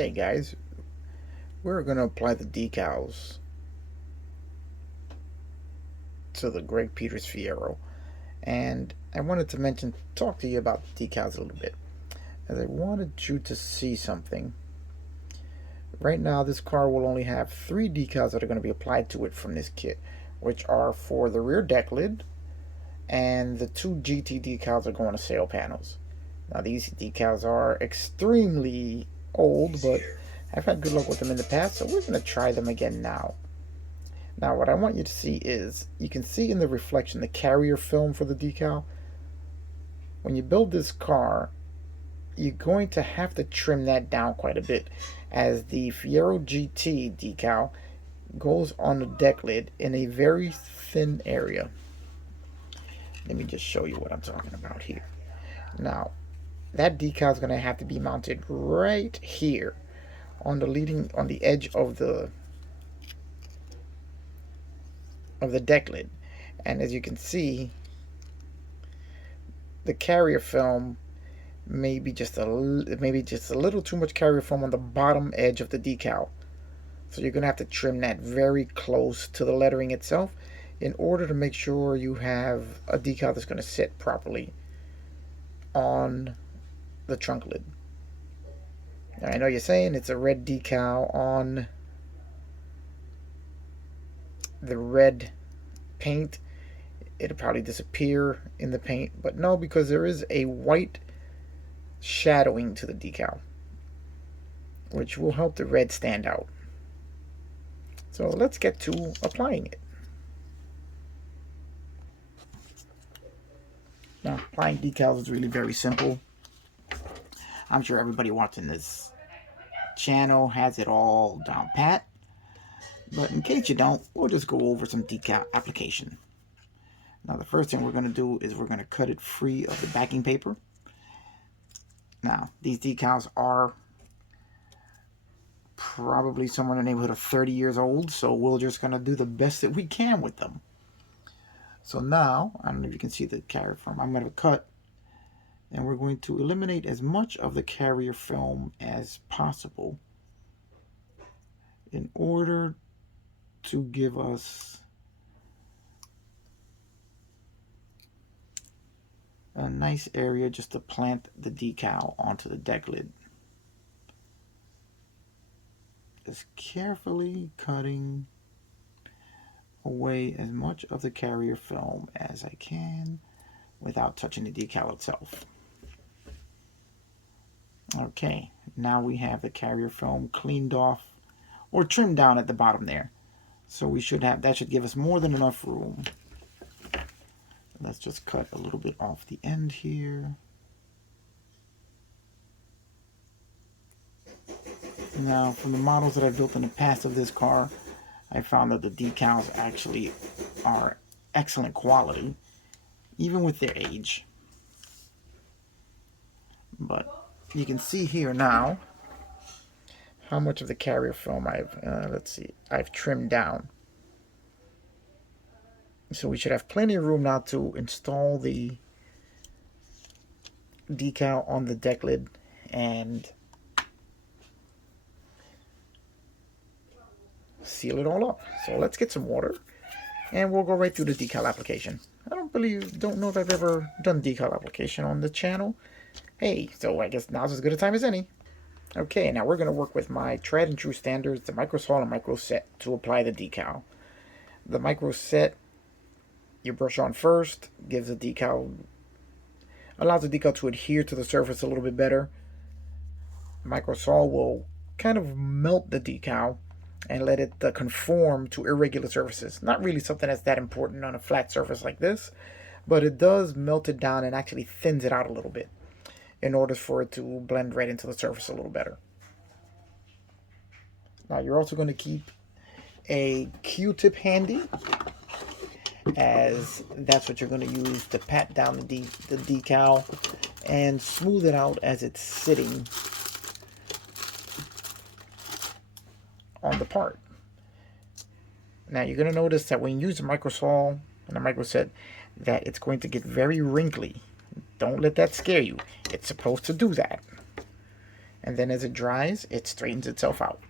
Hey guys, we're going to apply the decals to the Greg Peters Fiero, and I wanted to talk to you about the decals a little bit, as I wanted you to see something. Right now, this car will only have 3 decals that are going to be applied to it from this kit, which are for the rear deck lid, and the 2 GT decals are going to sail panels. Now, these decals are extremely old, but I've had good luck with them in the past, so we're going to try them again now. Now, what I want you to see is, you can see in the reflection the carrier film for the decal. When you build this car, you're going to have to trim that down quite a bit, as the Fiero GT decal goes on the deck lid in a very thin area. Let me just show you what I'm talking about here. Now, that decal is going to have to be mounted right here on the edge of the deck lid. And as you can see, the carrier film maybe just a little too much carrier film on the bottom edge of the decal. So you're going to have to trim that very close to the lettering itself in order to make sure you have a decal that's going to sit properly on the trunk lid. Now, I know you're saying it's a red decal on the red paint. It'll probably disappear in the paint, but no, because there is a white shadowing to the decal, which will help the red stand out. So let's get to applying it. Now, applying decals is really very simple. I'm sure everybody watching this channel has it all down pat, but in case you don't, we'll just go over some decal application. Now, the first thing we're going to do is we're going to cut it free of the backing paper. Now, these decals are probably somewhere in the neighborhood of 30 years old, so we're just going to do the best that we can with them. So now, I don't know if you can see the carrier film. I'm going to cut, and we're going to eliminate as much of the carrier film as possible in order to give us a nice area just to plant the decal onto the deck lid. Just carefully cutting away as much of the carrier film as I can without touching the decal itself. Okay, now we have the carrier film cleaned off or trimmed down at the bottom there. So we should have, that should give us more than enough room. Let's just cut a little bit off the end here. Now, from the models that I've built in the past of this car, I found that the decals actually are excellent quality, even with their age. But you can see here now how much of the carrier film I've trimmed down. So we should have plenty of room now to install the decal on the deck lid and seal it all up. So let's get some water and we'll go right through the decal application. I don't know if I've ever done decal application on the channel. Hey, so I guess now's as good a time as any. Okay, now we're going to work with my tried and true standards, the micro sol and micro set, to apply the decal. The micro set, you brush on first, allows the decal to adhere to the surface a little bit better. Micro sol will kind of melt the decal and let it conform to irregular surfaces. Not really something that's that important on a flat surface like this, but it does melt it down and actually thins it out a little bit in order for it to blend right into the surface a little better. Now, you're also going to keep a Q-tip handy, as that's what you're going to use to pat down the decal and smooth it out as it's sitting on the part. Now, you're going to notice that when you use a micro sol and a micro set, that it's going to get very wrinkly. Don't let that scare you. It's supposed to do that. and then as it dries, it straightens itself out.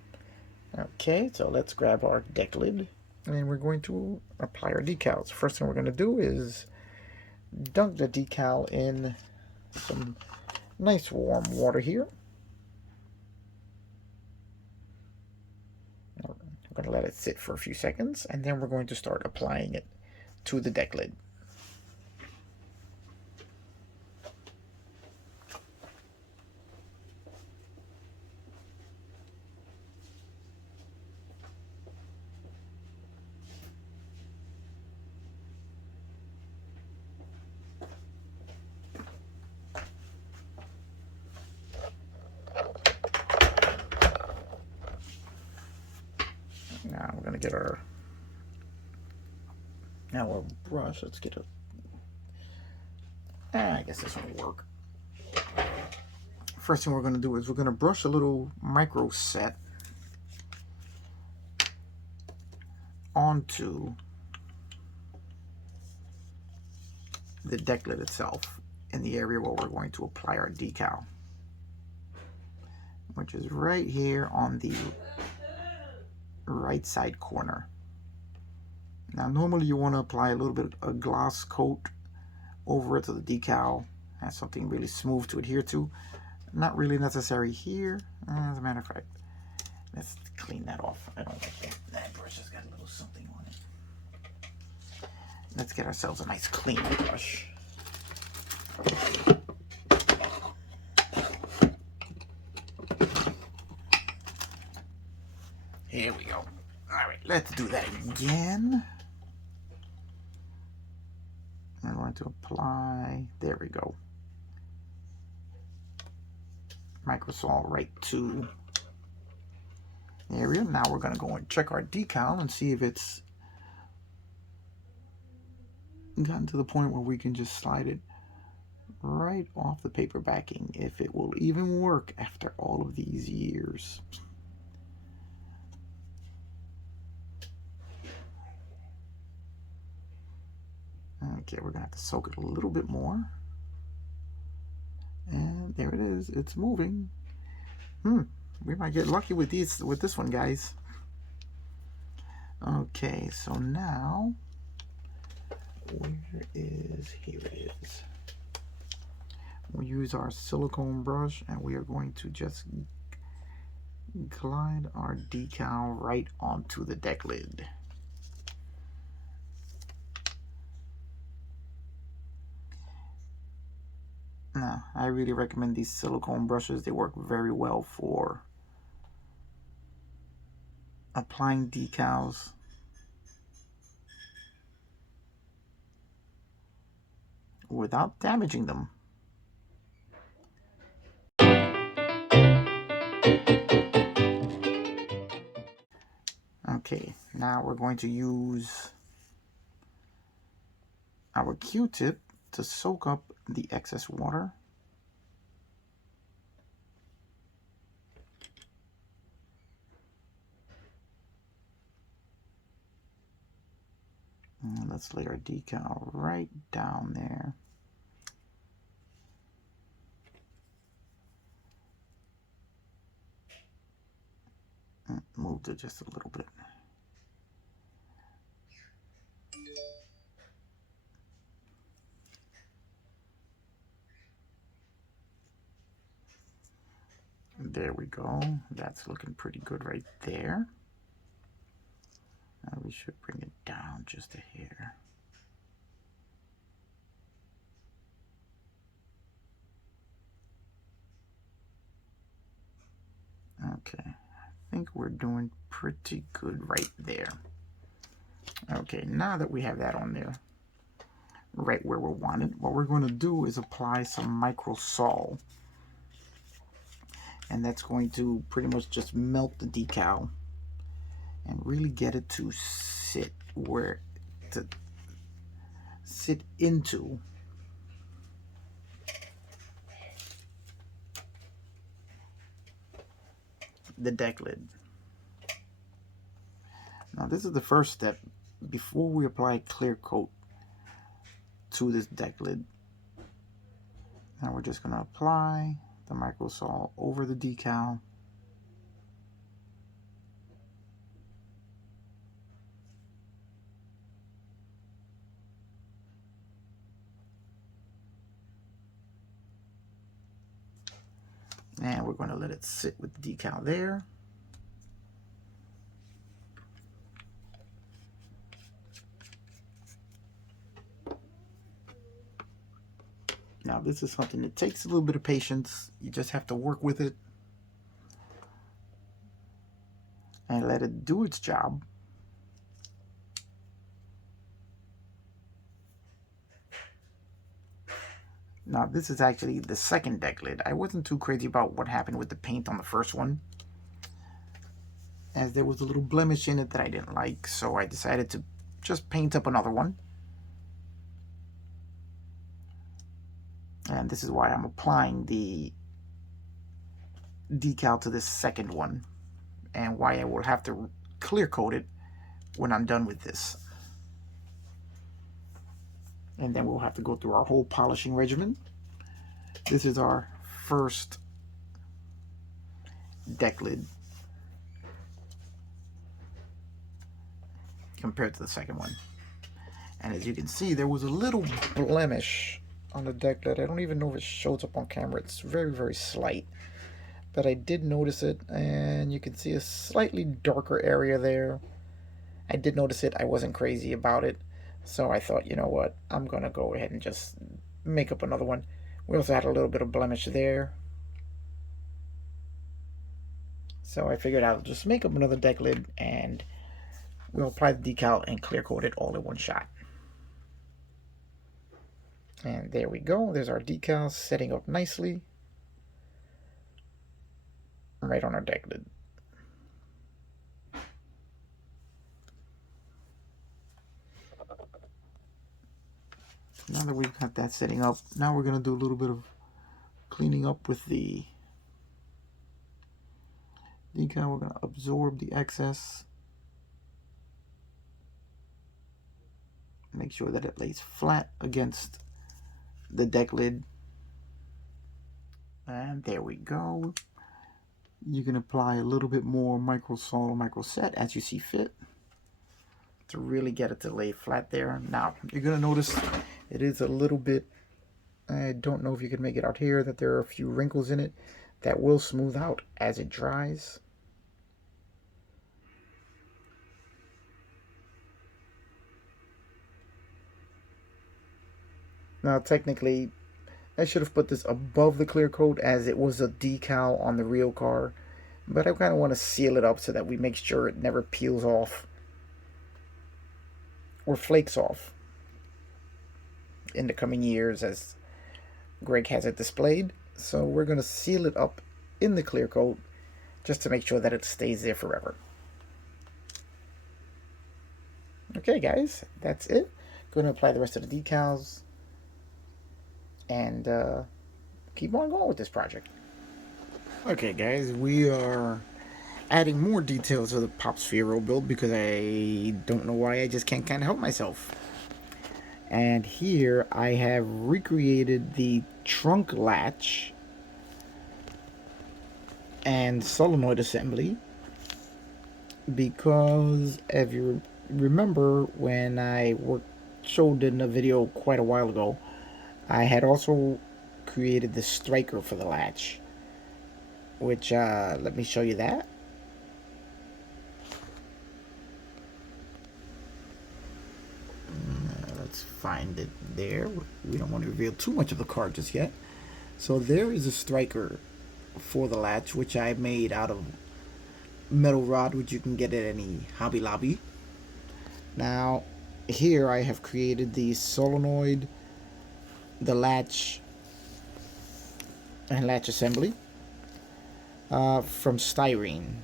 Okay, so let's grab our deck lid, and we're going to apply our decals. First thing we're going to do is dunk the decal in some nice warm water here. We're going to let it sit for a few seconds, and then we're going to start applying it to the deck lid. Now we're going to get our brush. Let's get I guess this will work. First thing we're going to do is we're going to brush a little micro set onto the deck lid itself in the area where we're going to apply our decal, which is right here on the right side corner. Now normally you want to apply a little bit of a gloss coat over it so the decal has something really smooth to adhere to. Not really necessary here. As a matter of fact, let's clean that off. I don't like that. That brush has got a little something on it. Let's get ourselves a nice clean brush. Here we go. All right, let's do that again. I'm going to apply, there we go, microsol right to the area. Now we're going to go and check our decal and see if it's gotten to the point where we can just slide it right off the paper backing, if it will even work after all of these years. Okay, we're gonna have to soak it a little bit more. And there it is, it's moving. We might get lucky with this one, guys. Okay, so now, here it is. We'll use our silicone brush and we are going to just glide our decal right onto the deck lid. Now, I really recommend these silicone brushes. They work very well for applying decals without damaging them. Okay, now we're going to use our Q-tip to soak up the excess water. And let's lay our decal right down there. Moved it just a little bit. There we go. That's looking pretty good right there. Now we should bring it down just a hair. Okay, I think we're doing pretty good right there. Okay, now that we have that on there, right where we want it, what we're going to do is apply some microsol. And that's going to pretty much just melt the decal and really get it to sit into the deck lid. Now this is the first step before we apply clear coat to this deck lid. Now we're just going to apply the microsol over the decal. And we're going to let it sit with the decal there. Now this is something that takes a little bit of patience. You just have to work with it and let it do its job. Now this is actually the second deck lid. I wasn't too crazy about what happened with the paint on the first one, as there was a little blemish in it that I didn't like, so I decided to just paint up another one. And this is why I'm applying the decal to this second one, and why I will have to clear coat it when I'm done with this. And then we'll have to go through our whole polishing regimen. This is our first deck lid compared to the second one. And as you can see, there was a little blemish on the deck lid. I don't even know if it shows up on camera. It's very, very slight. But I did notice it, and you can see a slightly darker area there. I did notice it. I wasn't crazy about it. So I thought, you know what, I'm going to go ahead and just make up another one. We also had a little bit of blemish there. So I figured I'll just make up another deck lid, and we'll apply the decal and clear coat it all in one shot. And there we go. There's our decal setting up nicely right on our deck lid. Now that we've got that setting up, now we're going to do a little bit of cleaning up with the decal. We're going to absorb the excess. Make sure that it lays flat against the deck lid. And there we go. You can apply a little bit more microsol or microset as you see fit to really get it to lay flat there. Now, you're going to notice it is a little bit, I don't know if you can make it out here, that there are a few wrinkles in it that will smooth out as it dries. Now, technically, I should have put this above the clear coat as it was a decal on the real car, but I kind of want to seal it up so that we make sure it never peels off or flakes off in the coming years as Greg has it displayed. So we're going to seal it up in the clear coat just to make sure that it stays there forever. Okay guys, that's it. Going to apply the rest of the decals and keep on going with this project. Okay guys, we are adding more details to the Pops Fiero build because I don't know why, I just can't kind of help myself. And here I have recreated the trunk latch and solenoid assembly because if you remember when I showed in a video quite a while ago, I had also created the striker for the latch, which let me show you that. Let's find it there. We don't want to reveal too much of the card just yet. So there is a striker for the latch, which I made out of metal rod, which you can get at any Hobby Lobby. Now here I have created the solenoid, the latch and latch assembly from styrene.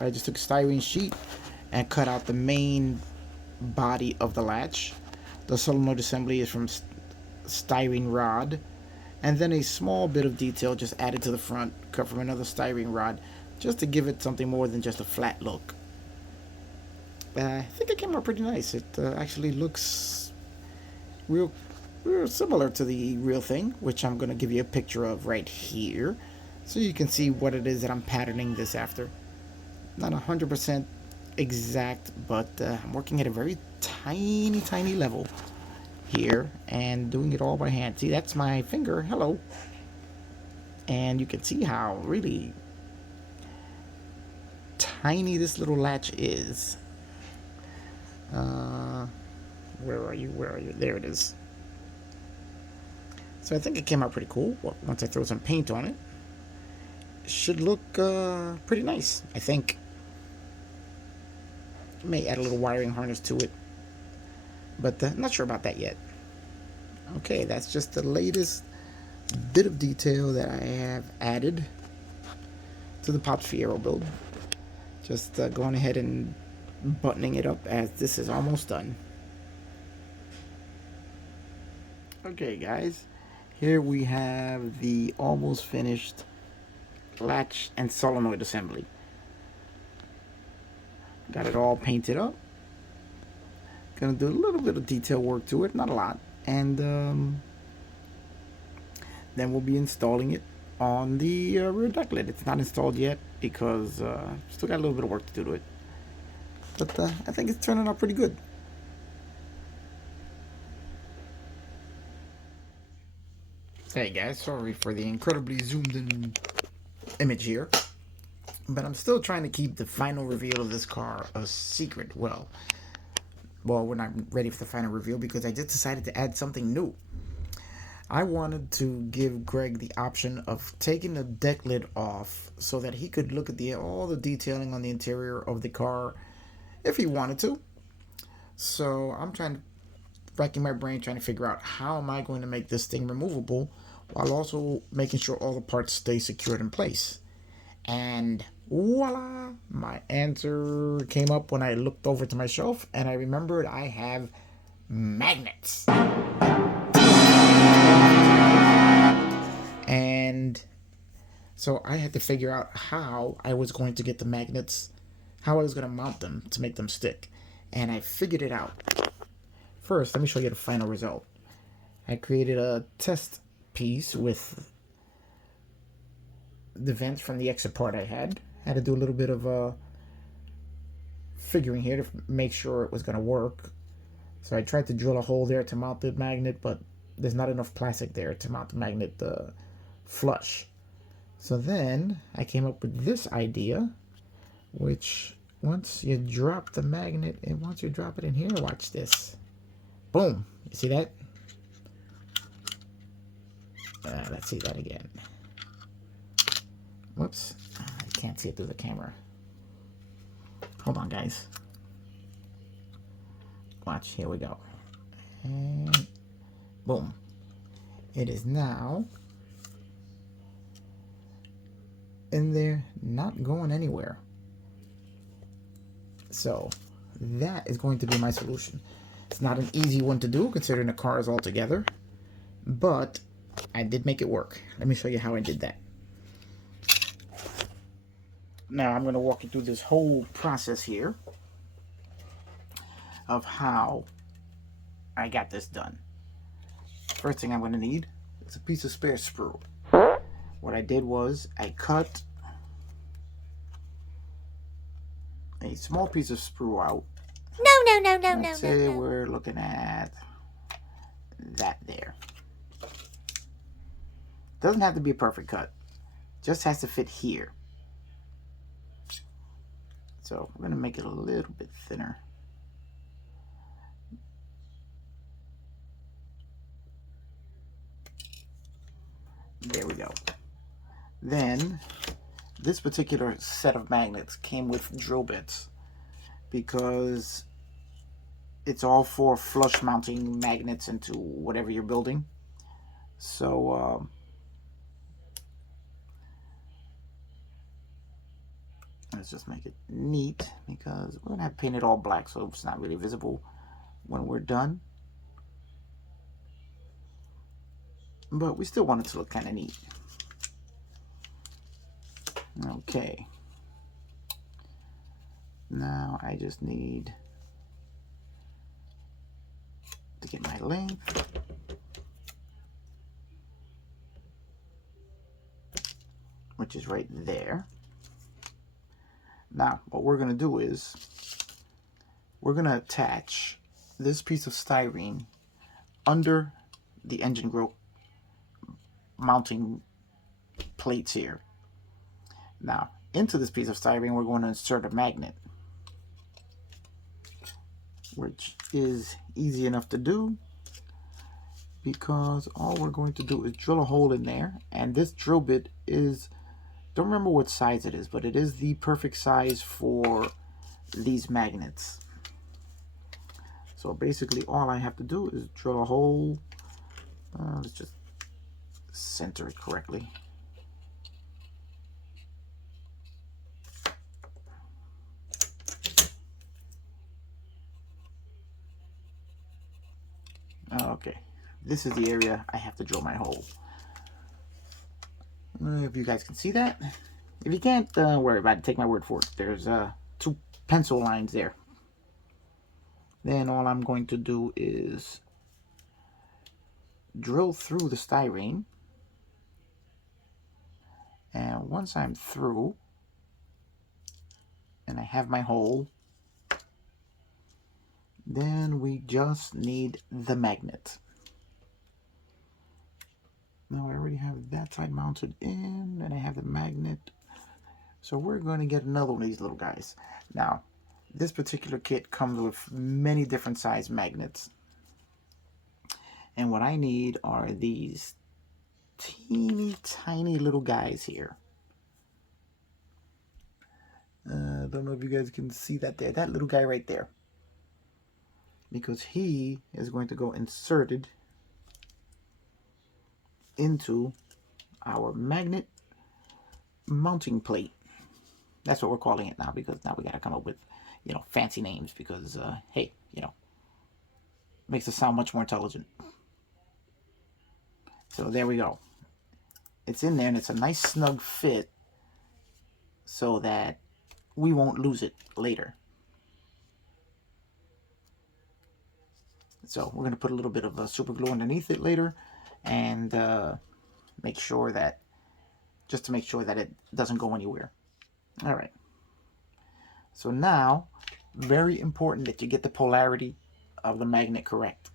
I just took a styrene sheet and cut out the main body of the latch. The solenoid assembly is from styrene rod, and then a small bit of detail just added to the front, cut from another styrene rod, just to give it something more than just a flat look. I think it came out pretty nice. It actually looks real similar to the real thing, which I'm going to give you a picture of right here, so you can see what it is that I'm patterning this after. Not 100% exact, but I'm working at a very tiny level here and doing it all by hand. See, that's my finger. Hello. And you can see how really tiny this little latch is. Where are you? Where are you? There it is. So I think it came out pretty cool. Well, once I throw some paint on it, it should look pretty nice, I think. May add a little wiring harness to it, but I'm not sure about that yet. Okay, that's just the latest bit of detail that I have added to the Pops Fiero build. Just going ahead and buttoning it up as this is almost done. Okay guys, here we have the almost finished latch and solenoid assembly. Got it all painted up. Gonna do a little bit of detail work to it, not a lot, and then we'll be installing it on the rear deck lid. It's not installed yet because still got a little bit of work to do to it, but I think it's turning out pretty good. Hey guys, sorry for the incredibly zoomed in image here, but I'm still trying to keep the final reveal of this car a secret. Well, we're not ready for the final reveal because I just decided to add something new. I wanted to give Greg the option of taking the deck lid off so that he could look at all the detailing on the interior of the car if he wanted to. So I'm racking my brain trying to figure out how am I going to make this thing removable while also making sure all the parts stay secured in place. And voila, my answer came up when I looked over to my shelf and I remembered I have magnets. And so I had to figure out how I was going to get the magnets, how I was going to mount them to make them stick. And I figured it out. First, let me show you the final result. I created a test piece with the vents from the exit part I had. Had to do a little bit of figuring here to make sure it was going to work. So I tried to drill a hole there to mount the magnet, but there's not enough plastic there to mount the magnet flush. So then I came up with this idea, which once you drop the magnet, and once you drop it in here, watch this. Boom. You see that? Let's see that again. Whoops. I can't see it through the camera. Hold on, guys. Watch. Here we go. And boom. It is now in there, not going anywhere. So that is going to be my solution. It's not an easy one to do considering the car is all together, but I did make it work. Let me show you how I did that. Now I'm going to walk you through this whole process here of how I got this done. First thing I'm going to need is a piece of spare sprue. What I did was I cut a small piece of sprue out. Let's say we're looking at that there. Doesn't have to be a perfect cut. Just has to fit here. So we're going to make it a little bit thinner. There we go. Then this particular set of magnets came with drill bits because it's all for flush mounting magnets into whatever you're building. So let's just make it neat because we're gonna have painted all black, so it's not really visible when we're done. But we still want it to look kind of neat. Okay. Now I just need to get my length. which is right there. Now, what we're going to do is we're going to attach this piece of styrene under the engine grill mounting plates here. Now, into this piece of styrene, we're going to insert a magnet, which is easy enough to do because all we're going to do is drill a hole in there. And this drill bit is, don't remember what size it is, but it is the perfect size for these magnets. So basically all I have to do is drill a hole. Let's just center it correctly. Okay, this is the area I have to drill my hole. If you guys can see that. If you can't, worry about it. Take my word for it. There's 2 pencil lines there. Then all I'm going to do is drill through the styrene. And once I'm through, and I have my hole, then we just need the magnet. Now I already have that side mounted in, and I have the magnet. So we're going to get another one of these little guys. Now, this particular kit comes with many different size magnets. And what I need are these teeny tiny little guys here. I don't know if you guys can see that there. That little guy right there. Because he is going to go inserted into our magnet mounting plate. That's what we're calling it now, because now we got to come up with, you know, fancy names, because hey, you know, makes us sound much more intelligent. So there we go. It's in there, and it's a nice snug fit so that we won't lose it later. So we're going to put a little bit of super glue underneath it later, and make sure that, just to make sure that it doesn't go anywhere. All right. So now, very important that you get the polarity of the magnet correct,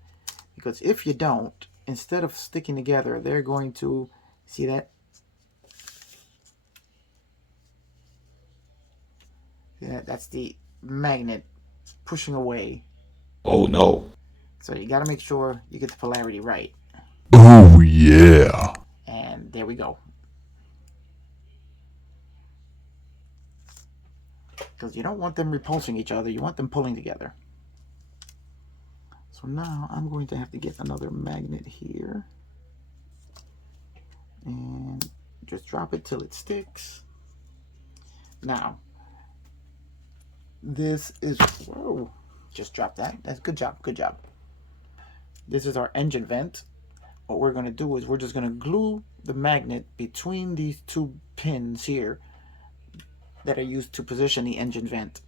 because if you don't, instead of sticking together, they're going to, see that? Yeah, that's the magnet pushing away. Oh no. So you got to make sure you get the polarity right. Oh yeah. And there we go. Because you don't want them repulsing each other, you want them pulling together. So now I'm going to have to get another magnet here. And just drop it till it sticks. Now, this is, whoa, just drop that. That's good job, good job. This is our engine vent. What we're going to do is we're just going to glue the magnet between these 2 pins here that are used to position the engine vent.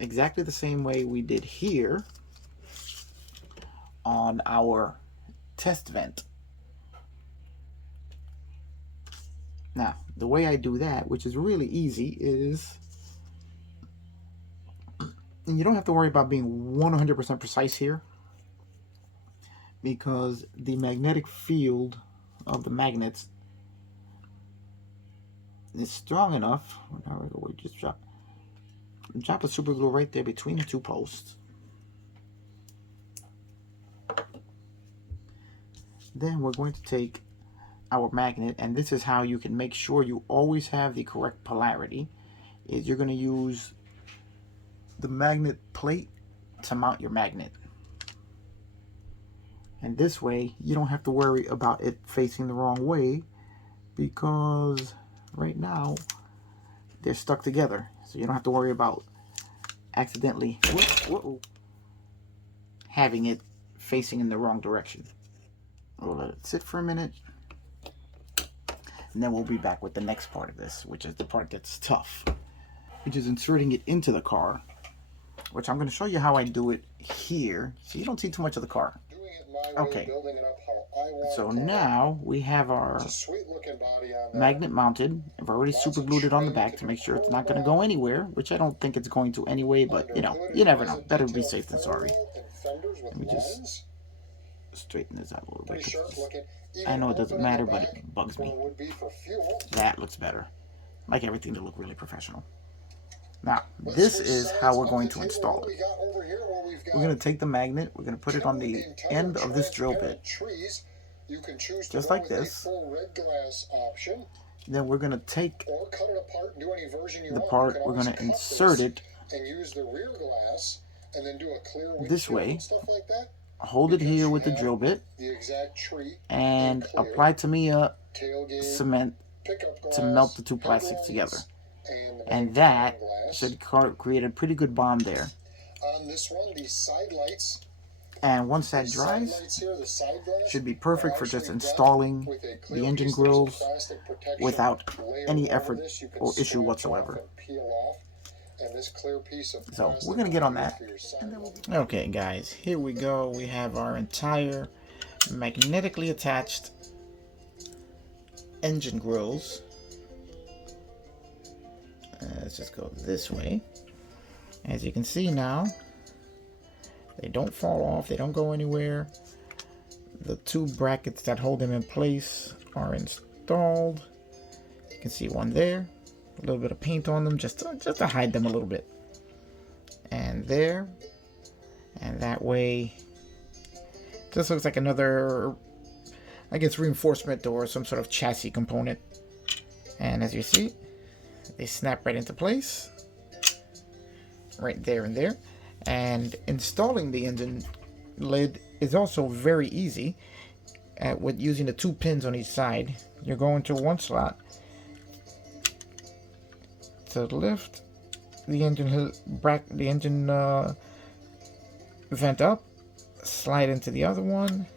Exactly the same way we did here on our test vent. Now, the way I do that, which is really easy, is, and you don't have to worry about being 100% precise here, because the magnetic field of the magnets is strong enough. Now we just drop a super glue right there between the 2 posts. Then we're going to take our magnet, and this is how you can make sure you always have the correct polarity, is you're going to use the magnet plate to mount your magnet. And this way you don't have to worry about it facing the wrong way, because right now they're stuck together. So you don't have to worry about accidentally having it facing in the wrong direction. We'll let it sit for a minute, and then we'll be back with the next part of this, which is the part that's tough, which is inserting it into the car, which I'm going to show you how I do it here, so you don't see too much of the car. Okay. So now we have our magnet mounted. I've already super glued it on the back to make sure it's not going to go anywhere, which I don't think it's going to anyway, but you know, you never know. Better be safe than sorry. Let me just straighten this out a little bit. I know it doesn't matter, but it bugs me. That looks better. I like everything to look really professional. Now, this is how we're going to install it. We're going to take the magnet, we're going to put it on the end of this drill bit, just like this. Then we're going to take the part, we're going to insert it this way, hold it here with the drill bit, and apply Tamiya cement to melt the two plastics together. And that should create a pretty good bond there. On this one, these side lights, and once that dries, should be perfect for just installing the engine grills without any effort or issue whatsoever. So we're going to get on that. Okay guys, here we go. We have our entire magnetically attached engine grills. Let's just go this way. As you can see now, they don't fall off, they don't go anywhere. The two brackets that hold them in place are installed. You can see one there, a little bit of paint on them just to hide them a little bit. And there, and that way, this looks like another, I guess, reinforcement or some sort of chassis component. And as you see, they snap right into place, right there and there. And installing the engine lid is also very easy with using the two pins on each side. You're going to one slot to lift the engine vent up, slide into the other one,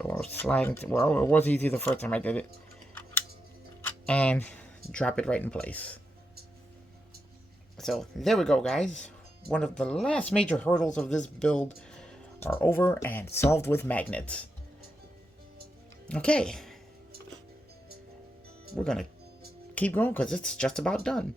or slide into, well, it was easy the first time I did it, and drop it right in place. So there we go guys, one of the last major hurdles of this build are over and solved with magnets. Okay, we're gonna keep going because it's just about done.